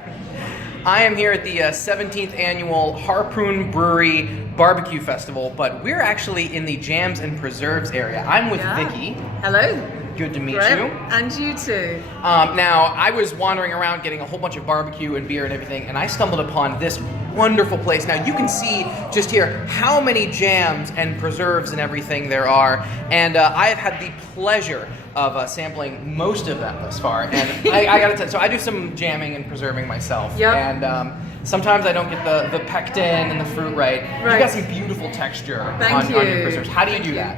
I am here at the 17th annual Harpoon Brewery Barbecue Festival, but we're actually in the jams and preserves area. I'm with Vicky. Hello. Good to meet you. And you too. Now, I was wandering around getting a whole bunch of barbecue and beer and everything, and I stumbled upon this wonderful place. Now, you can see just here how many jams and preserves and everything there are, and I have had the pleasure of sampling most of them thus far. And I gotta tell you, so I do some jamming and preserving myself. Yep. And sometimes I don't get the pectin and the fruit right. You've got some beautiful texture on your preserves. How do you do that?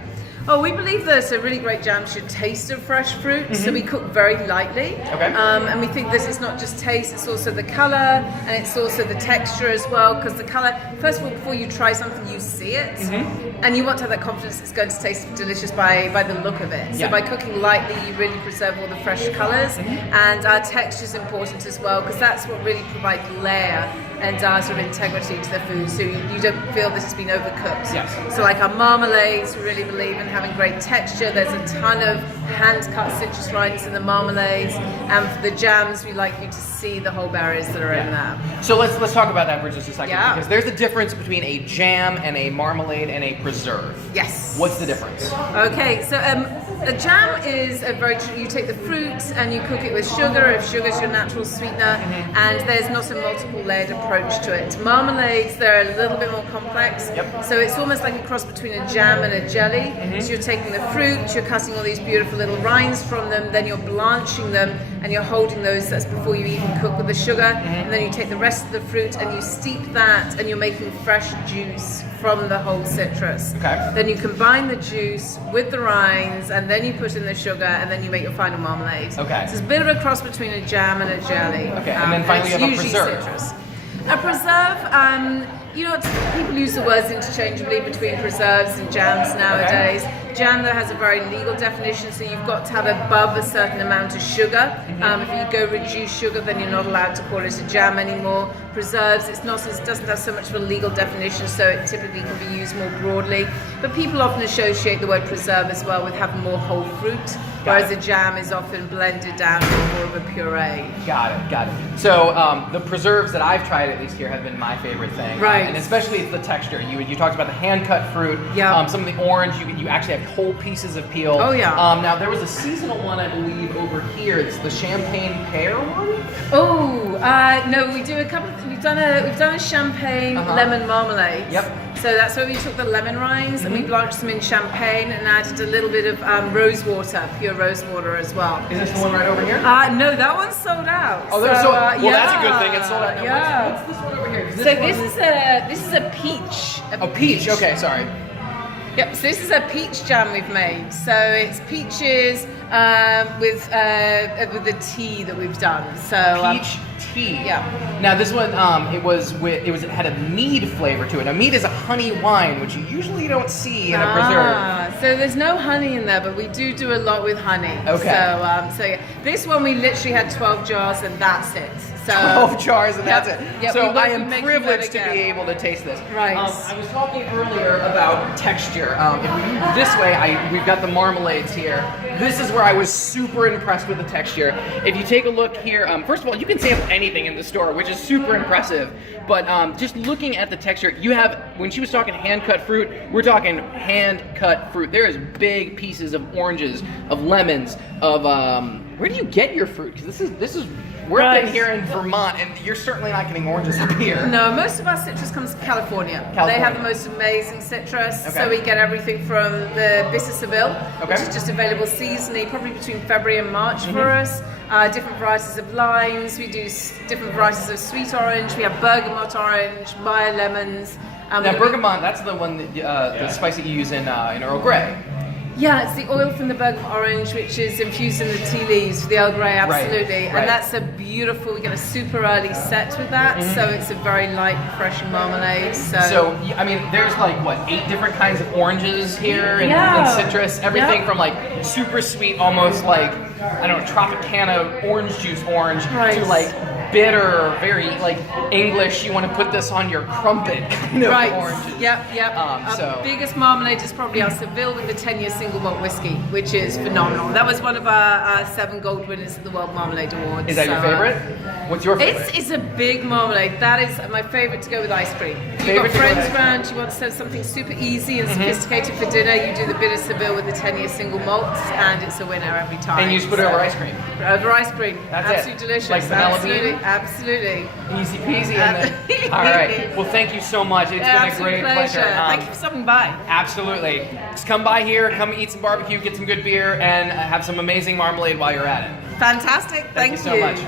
Oh, we believe that a really great jam should taste of fresh fruit, so we cook very lightly. Okay. And we think this is not just taste, it's also the color, and it's also the texture as well, because the color, first of all, before you try something, you see it, and you want to have that confidence it's going to taste delicious by the look of it. So by cooking lightly, you really preserve all the fresh colors, and our texture is important as well, because that's what really provides layer and sort of integrity to the food, so you don't feel this has been overcooked. Yes. So like our marmalades, we really believe in having great texture. There's a ton of hand-cut citrus rinds in the marmalades, and for the jams, we like you to see the whole berries that are in there. So let's talk about that for just a second, because there's a difference between a jam and a marmalade and a preserve. Yes. What's the difference? Okay, so a jam is you take the fruit and you cook it with sugar, if sugar is your natural sweetener, and there's not a multiple layered approach to it. Marmalades, they're a little bit more complex, so it's almost like a cross between a jam and a jelly. So you're taking the fruit, you're cutting all these beautiful little rinds from them, then you're blanching them and you're holding those, that's before you even cook with the sugar, and then you take the rest of the fruit and you steep that, and you're making fresh juice from the whole citrus. Okay. Then you combine the juice with the rinds, and then you put in the sugar, and then you make your final marmalade. Okay. So it's a bit of a cross between a jam and a jelly. Okay, and then finally you have a preserve. Citrus. A preserve, people use the words interchangeably between preserves and jams nowadays. Jam, though, has a very legal definition, so you've got to have above a certain amount of sugar. If you go reduce sugar, then you're not allowed to call it a jam anymore. Preserves, it doesn't have so much of a legal definition, so it typically can be used more broadly. But people often associate the word preserve as well with having more whole fruit, whereas a jam is often blended down to more of a puree. Got it. So the preserves that I've tried, at least here, have been my favorite thing. Right. And especially the texture. You talked about the hand-cut fruit. Yeah. Some of the orange, you actually have whole pieces of peel. Oh, yeah. Now, there was a seasonal one, I believe, over here. It's the champagne pear one? No, we do a couple of, we've done a champagne lemon marmalade. Yep. So that's where we took the lemon rinds and we blanched them in champagne and added a little bit of rose water, pure rose water as well. Is this the one right over here? No, that one's sold out. Oh, there's well, that's a good thing. It's sold out. Now, Yeah. what's this one over here? This is a peach. Peach. Okay, sorry. Yep, so this is a peach jam we've made. So it's peaches with the tea that we've done. So peach tea. Yeah. Now this one, it had a mead flavor to it. Now mead is a honey wine, which you usually don't see in a preserve. So there's no honey in there, but we do a lot with honey. Okay. So yeah, this one we literally had 12 jars and that's it. So 12 jars and that's it. Yep, so I am privileged to be able to taste this. Right. I was talking earlier about texture. If we move this way, we've got the marmalades here. This is where I was super impressed with the texture. If you take a look here, first of all, you can sample anything in the store, which is super impressive. But just looking at the texture, you have, when she was talking hand-cut fruit, we're talking hand-cut fruit. There is big pieces of oranges, of lemons, of, where do you get your fruit? Because this is we're up here in Vermont, and you're certainly not getting oranges up here. No, most of our citrus comes from California. They have the most amazing citrus. Okay. So we get everything from the Bissau Seville, which is just available seasonally, probably between February and March for us. Different varieties of limes. We do different varieties of sweet orange. We have bergamot orange, Meyer lemons. Now bergamot, that's the one that the spice that you use in Earl Grey. Yeah, it's the oil from the bergamot orange, which is infused in the tea leaves for the Earl Grey, absolutely. Right. And that's a beautiful, we get a super early set with that, so it's a very light, refreshing marmalade. So, I mean, there's like, what, 8 different kinds of oranges here in citrus? Everything from like super sweet, almost like, I don't know, Tropicana orange juice orange, to like bitter, very like English, you want to put this on your crumpet kind of oranges. Yep. Our biggest marmalade is probably our Seville with the 10-year single malt whiskey, which is phenomenal. That was one of our 7 gold winners at the World Marmalade Awards. Is that your favorite? What's your favorite? It's a big marmalade. That is my favorite to go with ice cream. You've Favorite got to go friends with- around, you want to serve something super easy and sophisticated for dinner, you do the bitter Seville with the 10-year single malt, and it's a winner every time. And you just put it over ice cream. Over ice cream. That's it. Absolutely delicious. Like vanilla absolutely, bean? absolutely. Easy peasy. All right. Well, thank you so much. It's been a Absolute great pleasure. Thank you for stopping by. Absolutely. Just come by here, come eat some barbecue, get some good beer, and have some amazing marmalade while you're at it. Fantastic. Thank you so much.